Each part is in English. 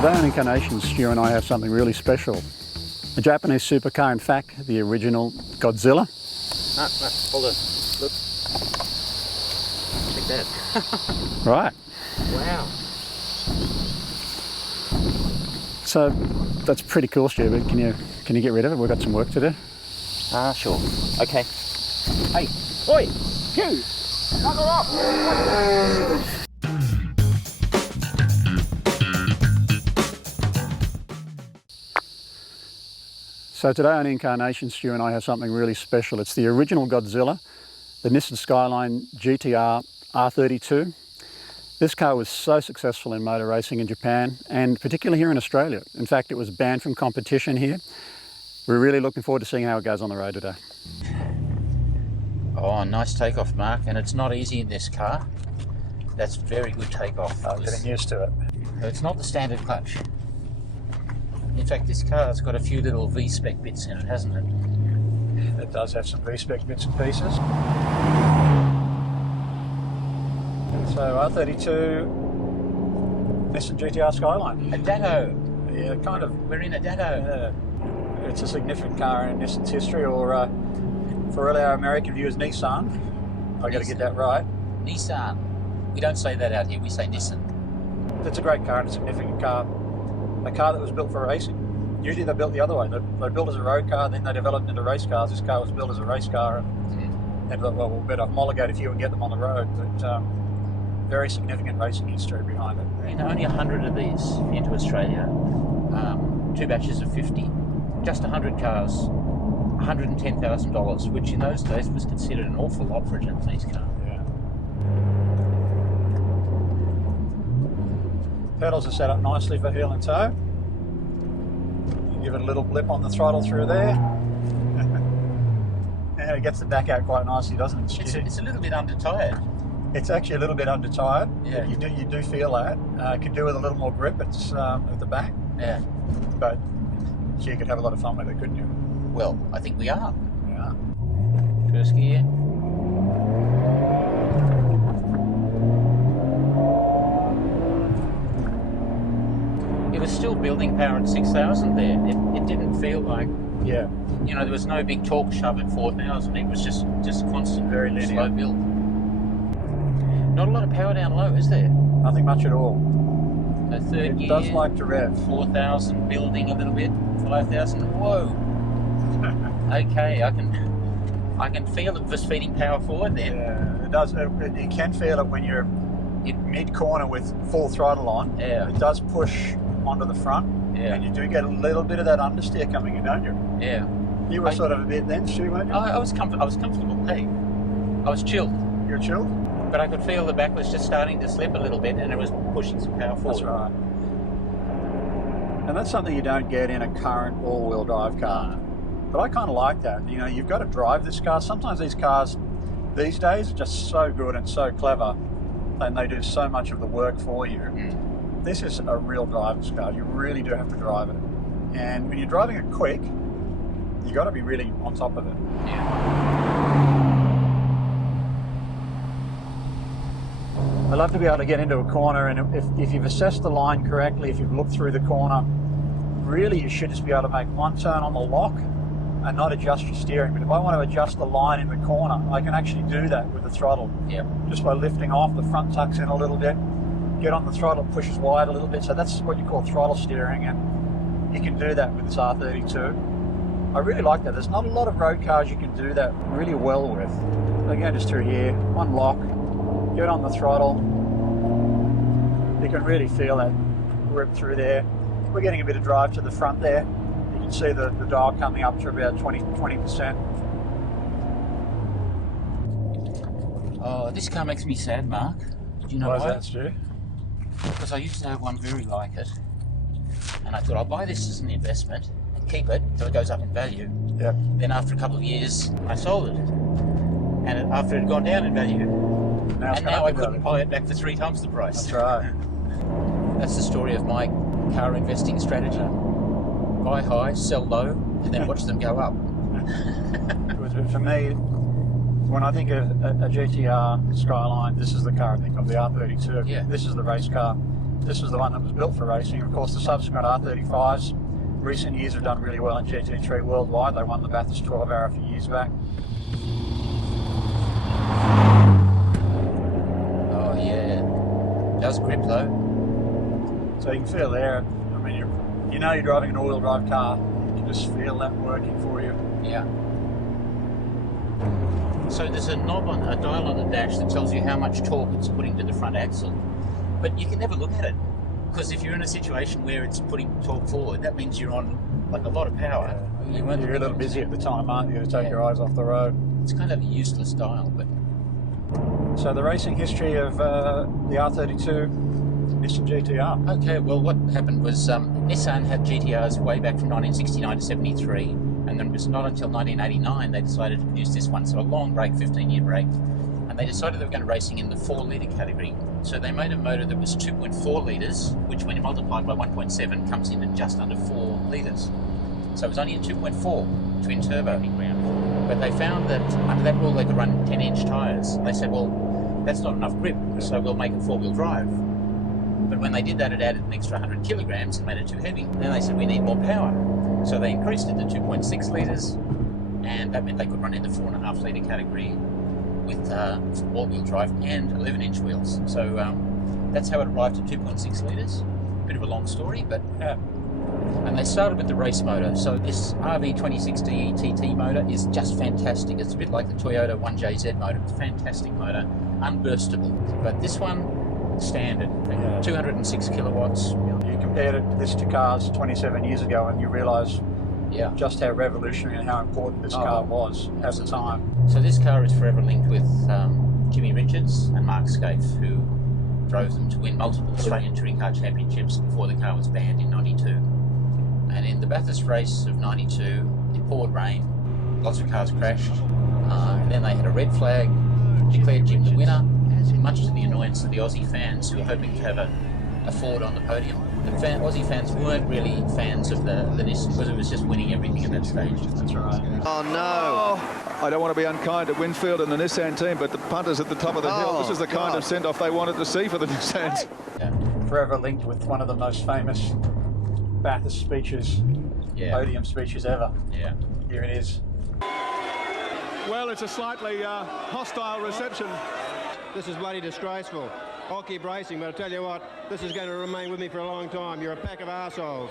Today on inCARnation, Stu and I have something really special. A Japanese supercar, in fact, the original Godzilla. Hold on. Look. Check that. Right. Wow. So that's pretty cool, Stu, but can you get rid of it? We've got some work to do. Sure. Okay. Hey, oi, you, bugger off. So today on inCARnation, Stu and I have something really special. It's the original Godzilla, the Nissan GT-R R32. This car was so successful in motor racing in Japan and particularly here in Australia. In fact, it was banned from competition here. We're really looking forward to seeing how it goes on the road today. Oh, nice takeoff, Mark, and it's not easy in this car. That's very good takeoff. I'm getting used to it. It's not the standard clutch. In fact, this car's got a few little V-spec bits in it, hasn't it? It does have some V-spec bits and pieces. So R32 Nissan GT-R Skyline. A Dado. Yeah, kind of. We're in a Dado. Yeah. It's a significant car in Nissan's history, or for all our American viewers, Nissan. I got to get that right. Nissan. We don't say that out here. We say Nissan. It's a great car and a significant car. A car that was built for racing. Usually they're built the other way. They're built as a road car, then they developed into race cars. This car was built as a race car, and they thought, well, we'll better homologate a few and get them on the road. But very significant racing history behind it. Only 100 of these into Australia. 2 batches of 50. Just 100 cars, $110,000, which in those days was considered an awful lot for a Japanese car. Yeah. Pedals are set up nicely for heel and toe. You give it a little blip on the throttle through there. And it gets the back out quite nicely, doesn't it? It's a little bit under-tired. It's actually a little bit under-tired. Yeah. You do feel that. Could do with a little more grip at the back. Yeah. But you could have a lot of fun with it, couldn't you? Well, I think we are. Yeah. First gear. It was still building power at 6,000 there. It didn't feel like, Yeah. there was no big torque shove at 4,000. It was just constant, Very linear. slow build. Not a lot of power down low, is there? Nothing much at all. So third gear. It does like to rev. 4,000 building a little bit. 5,000. Whoa. Okay, I can feel it just feeding power forward there. Yeah, it does. You can feel it when you're in mid-corner with full throttle on. Yeah. It does push onto the front. Yeah. And you do get a little bit of that understeer coming in, don't you? Yeah. You were sort of a bit then, Stu, weren't you? I was comfortable. Hey, I was chilled. You're chilled? But I could feel the back was just starting to slip a little bit, and it was pushing some power forward. That's right. And that's something you don't get in a current all-wheel drive car. But I kind of like that. You've got to drive this car. Sometimes these cars these days are just so good and so clever, and they do so much of the work for you. This is a real driver's car. You really do have to drive it. And when you're driving it quick, you've got to be really on top of it. Yeah. I love to be able to get into a corner, and if you've assessed the line correctly, if you've looked through the corner, really you should just be able to make one turn on the lock and not adjust your steering. But if I want to adjust the line in the corner, I can actually do that with the throttle. Yeah. Just by lifting off, the front tucks in a little bit, get on the throttle, pushes wide a little bit. So that's what you call throttle steering, and you can do that with this R32. I really like that. There's not a lot of road cars you can do that really well with. Again, just through here, one lock, get on the throttle. You can really feel that grip through there. We're getting a bit of drive to the front there. You can see the dial coming up to about 20%. Oh, this car makes me sad, Mark. Do you know Why why? is that, Stu? Because I used to have one very like it, and I thought I'll buy this as an investment and keep it till it goes up in value. Yeah. Then after a couple of years, I sold it, and after it had gone down in value, now I couldn't buy it back for 3 times the price. That's right. That's the story of my car investing strategy. Buy high, sell low, and then watch them go up. For me, when I think of a GT-R Skyline, this is the car I think of, the R32. Yeah. This is the race car. this is the one that was built for racing. Of course, the subsequent R35s, recent years have done really well in GT3 worldwide. They won the Bathurst 12 Hour a few years back. Oh yeah, does grip though. So you can feel there. I mean, you know you're driving an all-wheel drive car. You can just feel that working for you. Yeah. So there's a knob on a dial on the dash that tells you how much torque it's putting to the front axle, but you can never look at it because if you're in a situation where it's putting torque forward, that means you're on like a lot of power. You're a little busy at the time, aren't you, to take your eyes off the road? It's kind of a useless dial, but. So the racing history of the R32 Nissan GT-R. Okay, well what happened was Nissan had GT-Rs way back from 1969 to 73, and then it was not until 1989 they decided to produce this one, so a long break, 15-year break, and they decided they were going to racing in the 4-litre category. So they made a motor that was 2.4 litres, which when you multiply by 1.7 comes in at just under 4 litres. So it was only a 2.4 Twin-Turbo. But they found that under that rule they could run 10-inch tyres. They said, well, that's not enough grip, so we'll make it 4-wheel drive. But when they did that, it added an extra 100 kilograms and made it too heavy. Then they said, we need more power. So they increased it to 2.6 litres, and that meant they could run in the 4.5 litre category with all-wheel drive and 11-inch wheels. So that's how it arrived at 2.6 litres. Bit of a long story, but... And they started with the race motor. So this RB26 TT motor is just fantastic. It's a bit like the Toyota 1JZ motor. It's a fantastic motor, unburstable. But this one, standard, 206 kilowatts. You compared this to cars 27 years ago and you realise just how revolutionary and how important this car was at the time. So this car is forever linked with Jimmy Richards and Mark Scaife, who drove them to win multiple Australian Touring Car Championships before the car was banned in '92. And in the Bathurst race of '92, it poured rain, lots of cars crashed, and then they had a red flag, declared Jim the winner, much to the annoyance of the Aussie fans who were hoping to have a Ford on the podium. The Aussie fans weren't really fans of the Nissan because it was just winning everything at that stage. That's right. Oh no! I don't want to be unkind to Winfield and the Nissan team, but the punter's at the top of the hill. This is the kind of send-off they wanted to see for the Nissans. Yeah. Forever linked with one of the most famous Bathurst speeches, podium speeches ever. Yeah. Here it is. Well, it's a slightly hostile reception. This is bloody disgraceful. I'll keep racing, but I'll tell you what, this is going to remain with me for a long time. You're a pack of arseholes.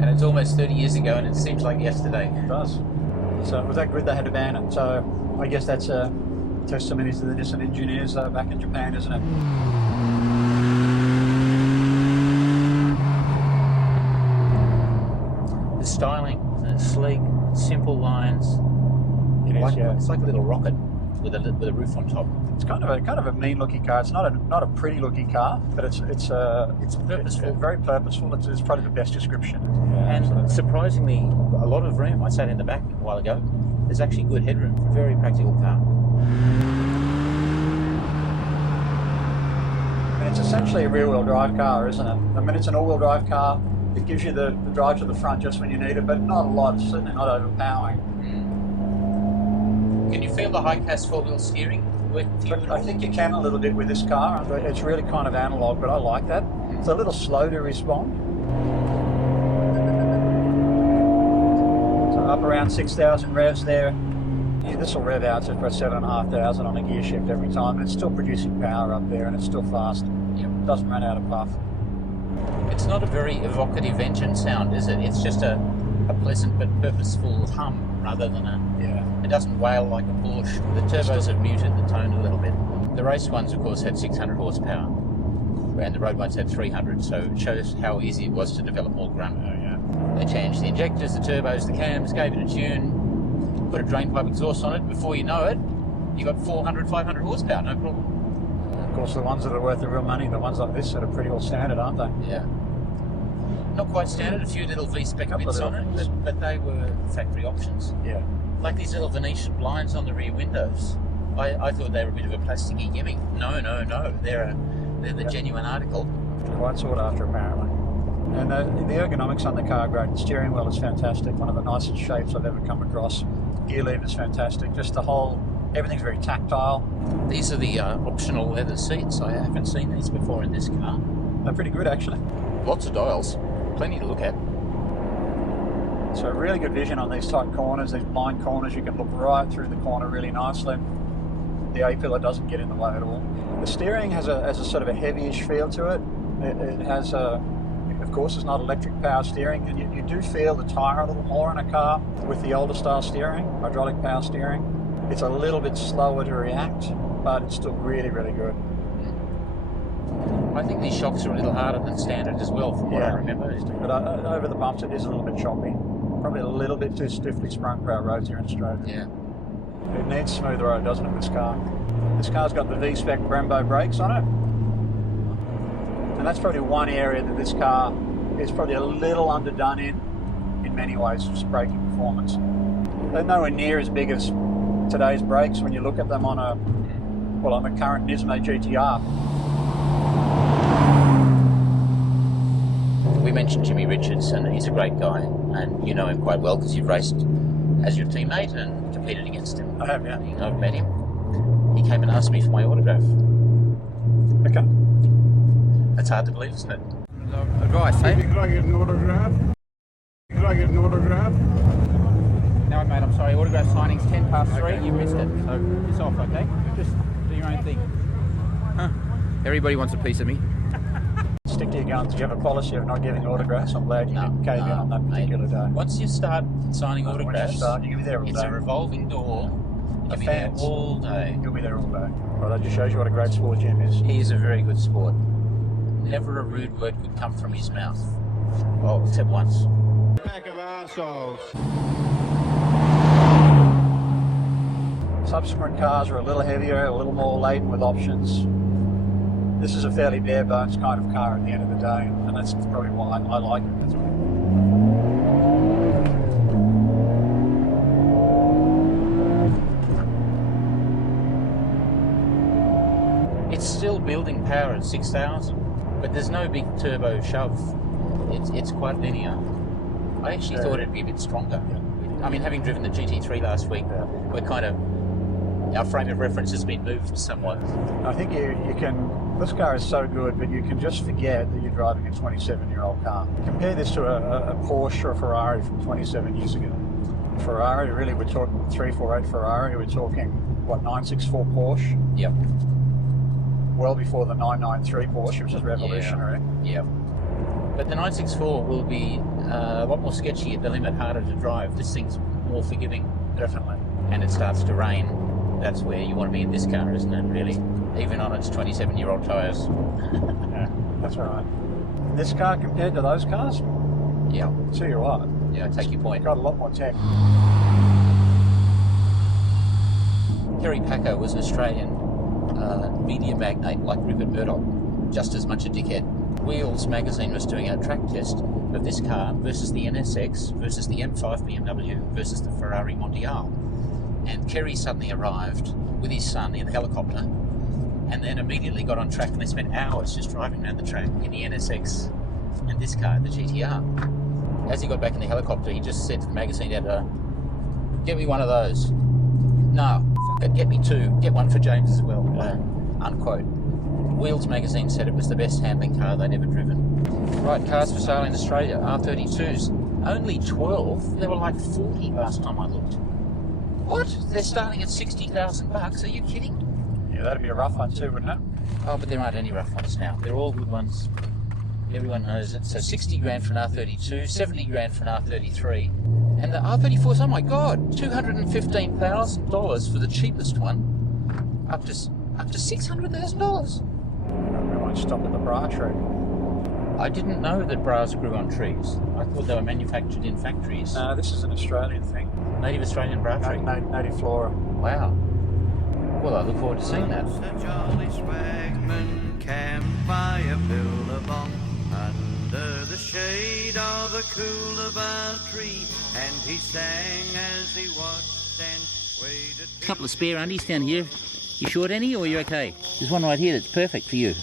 And it's almost 30 years ago, and it seems like yesterday. It does. So it was that good they had to ban it. So I guess that's a testimony to the Nissan engineers back in Japan, isn't it? The styling, sleek, simple lines. It is, It's like a little rocket with a roof on top. It's kind of a mean-looking car. It's not a pretty-looking car, but it's purposeful. It's very purposeful. It's probably the best description. And surprisingly, a lot of room. I sat in the back a while ago. There's actually good headroom. Very practical car. And it's essentially a rear-wheel drive car, isn't it? I mean, it's an all-wheel drive car. It gives you the drive to the front just when you need it, but not a lot. It's certainly not overpowering. Can you feel the high-cast four-wheel steering? I think you can a little bit with this car. It's really kind of analog, but I like that. It's a little slow to respond. So up around 6,000 revs there. Yeah, this will rev out to about 7,500 on a gear shift every time. And it's still producing power up there, and it's still fast. Yep. It doesn't run out of puff. It's not a very evocative engine sound, is it? It's just a pleasant but purposeful hum rather than a... It doesn't wail like a Porsche. The turbos have muted the tone a little bit. The race ones, of course, had 600 horsepower, and the road ones had 300, so it shows how easy it was to develop more grunt. They changed the injectors, the turbos, the cams, gave it a tune, put a drain pipe exhaust on it. Before you know it, you got 400, 500 horsepower, no problem. Of course, the ones that are worth the real money, the ones like this, that are pretty all standard, aren't they? Yeah. Not quite standard, a few little V-spec bits on it, but they were factory options. Yeah. Like these little Venetian blinds on the rear windows. I thought they were a bit of a plasticky gimmick. No. They're the genuine article. Quite sought after, apparently. And the ergonomics on the car are great. The steering wheel is fantastic. One of the nicest shapes I've ever come across. Gear lever is fantastic. Just the whole Everything's very tactile. These are the optional leather seats. I haven't seen these before in this car. They're pretty good, actually. Lots of dials, plenty to look at. So really good vision on these tight corners, these blind corners. You can look right through the corner really nicely. The A-pillar doesn't get in the way at all. The steering has a sort of a heavyish feel to it. It has a, of course, it's not electric power steering, and you do feel the tyre a little more in a car with the older style steering, hydraulic power steering. It's a little bit slower to react, but it's still really, really good. I think these shocks are a little harder than standard as well, from what I remember. But over the bumps, it is a little bit choppy. Probably a little bit too stiffly sprung for our roads here in Australia. Yeah. It needs smooth road, doesn't it, this car? This car's got the V-spec Brembo brakes on it. And that's probably one area that this car is probably a little underdone in many ways, just braking performance. They're nowhere near as big as today's brakes when you look at them on the current Nissan GT-R. We mentioned Jimmy Richards, and he's a great guy, and you know him quite well because you've raced as your teammate and competed against him. I have, yeah. I've met him. He came and asked me for my autograph. Okay. That's hard to believe, isn't it? Advice, eh? Could I get an autograph? Could I get an autograph? No, mate, I'm sorry. Autograph signing's 10 past 3. You missed it, so it's off, okay? Just do your own thing. Huh. Everybody wants a piece of me. Stick to your guns. You have a policy of not giving autographs. I'm glad you didn't cave in on that particular day. Once you start signing autographs, you can be there all it's day. a revolving door. You'll be there fans. all day. You'll be there all day. Well, that just shows you what a great sport Jim is. He is a very good sport. Never a rude word could come from his mouth. Oh, except once. Pack of arseholes. Subsequent cars are a little heavier, a little more laden with options. This is a fairly bare bones kind of car at the end of the day, and that's probably why I like it. That's It's still building power at 6,000, but there's no big turbo shove. It's quite linear. I actually thought it'd be a bit stronger. I mean, having driven the GT3 last week, we're kind of, our frame of reference has been moved somewhat. I think you can, this car is so good, but you can just forget that you're driving a 27-year-old car. Compare this to a Porsche or a Ferrari from 27 years ago. Ferrari, really, we're talking 348 Ferrari, we're talking, what, 964 Porsche? Yep. Well before the 993 Porsche, which is revolutionary. Yeah. But the 964 will be a lot more sketchy at the limit, harder to drive. This thing's more forgiving. Definitely. And it starts to rain. That's where you want to be in this car, isn't it, really? Even on its 27-year-old tyres. Yeah, that's right. This car compared to those cars? Yeah. So you're right. Yeah, I take your point. Got a lot more tech. Kerry Packer was an Australian media magnate like Rupert Murdoch, just as much a dickhead. Wheels magazine was doing a track test of this car versus the NSX, versus the M5 BMW, versus the Ferrari Mondial. And Kerry suddenly arrived with his son in the helicopter, and then immediately got on track, and they spent hours just driving around the track in the NSX and this car, the GT-R. As he got back in the helicopter, he just said to the magazine editor, "Get me one of those." "No, f it, get me two. Get one for James as well." Unquote. Wheels magazine said it was the best handling car they'd ever driven. Right, cars for sale in Australia, R32s. Only 12? There were like 40 last time I looked. What? They're starting at 60,000 bucks? Are you kidding? Yeah, that'd be a rough one too, wouldn't it? Oh, but there aren't any rough ones now. They're all good ones. Everyone knows it. So 60 grand for an R32, 70 grand for an R33. And the R34s, oh my God, $215,000 for the cheapest one. Up to $600,000. We won't stop at the bra tree. I didn't know that bras grew on trees. I thought they were manufactured in factories. No, this is an Australian thing. Native Australian bra tree. Native flora. Wow. Well, I look forward to seeing that. Sir Jolly Swagman campfire billabong under the shade of a coolabah tree, and he sang as he watched and waited. A couple of spare undies down here. You short any, or are you okay? There's one right here that's perfect for you.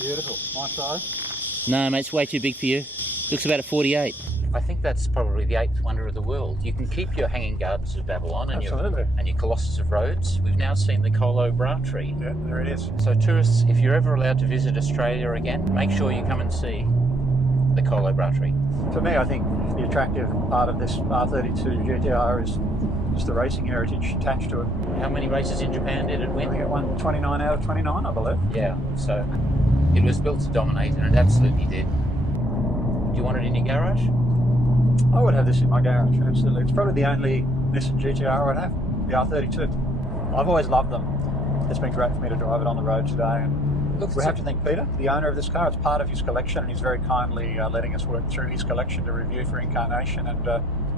Beautiful. My size. No, mate, it's way too big for you. Looks about a 48. I think that's probably the 8th wonder of the world. You can keep your Hanging Gardens of Babylon and your Colossus of Rhodes. We've now seen the Colo Bra Tree. Yeah, there it is. So tourists, if you're ever allowed to visit Australia again, make sure you come and see the Colo Bra Tree. For me, I think the attractive part of this R32 GT-R is the racing heritage attached to it. How many races in Japan did it I win? think it won 29 out of 29, I believe. Yeah, so it was built to dominate, and it absolutely did. Do you want it in your garage? I would have this in my garage, absolutely. It's probably the only Nissan GT-R I'd have, the R32. I've always loved them. It's been great for me to drive it on the road today. And Look, we have to thank Peter, the owner of this car. It's part of his collection, and he's very kindly letting us work through his collection to review for inCARnation. And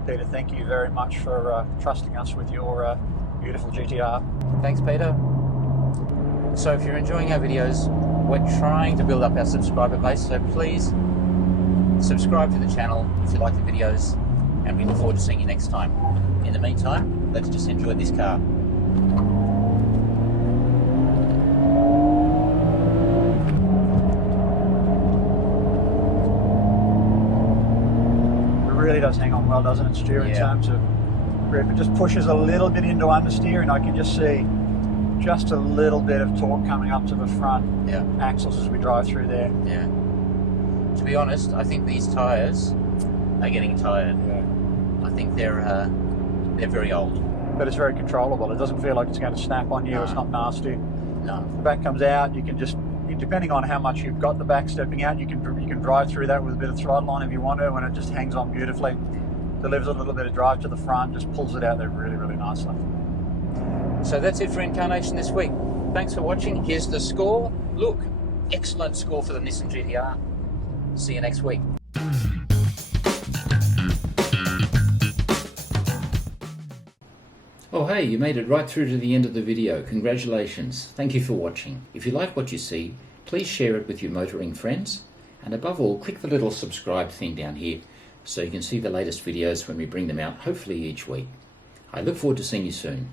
Peter, thank you very much for trusting us with your beautiful GT-R. Thanks, Peter. So if you're enjoying our videos, we're trying to build up our subscriber base, so please subscribe to the channel if you like the videos, and we look forward to seeing you next time. In the meantime, let's just enjoy this car. It really does hang on well, doesn't it, Stu, in terms of grip. It just pushes a little bit into understeer, and I can just see just a little bit of torque coming up to the front axles as we drive through there. Yeah. To be honest, I think these tyres are getting tired. I think they're very old. But it's very controllable. It doesn't feel like it's going to snap on you. No. It's not nasty. No. The back comes out. You can just, depending on how much you've got the back stepping out, you can drive through that with a bit of throttle on if you want to, and it just hangs on beautifully. Delivers a little bit of drive to the front, just pulls it out there really, really nicely. So that's it for inCARnation this week. Thanks for watching. Here's the score. Look, excellent score for the Nissan GT-R. See you next week. Oh hey, you made it right through to the end of the video. Congratulations. Thank you for watching. If you like what you see, please share it with your motoring friends. And above all, click the little subscribe thing down here so you can see the latest videos when we bring them out, hopefully each week. I look forward to seeing you soon.